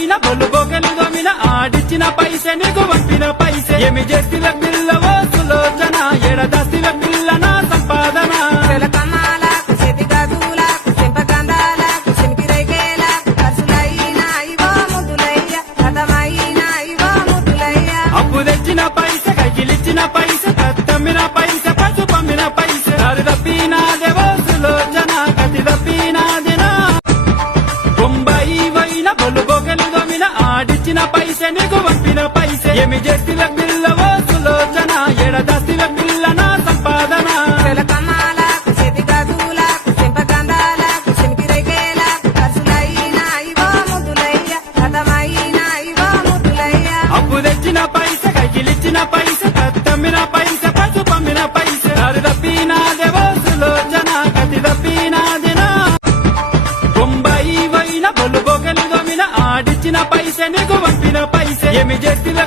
వైన బొల్లు బొగలు దొమిన ఆడిచ్చిన పైసే నీకు పంపిన పైసే ఏమి చేసిన పిల్లవో సులోచన ఎడదాసిన పిల్ల నా సంపాదన కమాలకు చేతి గదులకు చెంపగంధాలకు చెంపిరైకేలకు ఖర్చులైనా ఇవో ముద్దులయ్య కథమైనా ఇవో ముద్దులయ్య అప్పు తెచ్చిన పైసే కైకిలిచ్చిన పైసే కత్తమ్మిన పైసే పసు పంపిన పైసే అది తప్పినాదేవో సులోచన కతి తప్పినాదినా బొంబాయి వైన బొల్లు బొగలు దొమిన ఆడిచ్చిన పైసే నీకు పంపిన పైసే ఏమి చేసిన పిల్లవో సులోచన ఎడదాసిన పిల్ల నా సంపాదన కమాలకు చేతి గదులకు చెంపగంధాలకు చెంపిరైకేలకు ఖర్చులైనా ఇవో ముద్దులయ్య కథమైనా ఇవో ముద్దులయ్య అప్పు తెచ్చిన పైసే కైకిలిచ్చిన పైసే కత్తమ్మిన పైసే పసు పంపిన పైసే అది తప్పినాదేవో సులోచన కతి తప్పినాదినా బొంబాయి వైన బొల్లు బొగలు దొమిన ఆడిచ్చిన పైసే నీకు పంపిన పైసే ఏమి చేసిన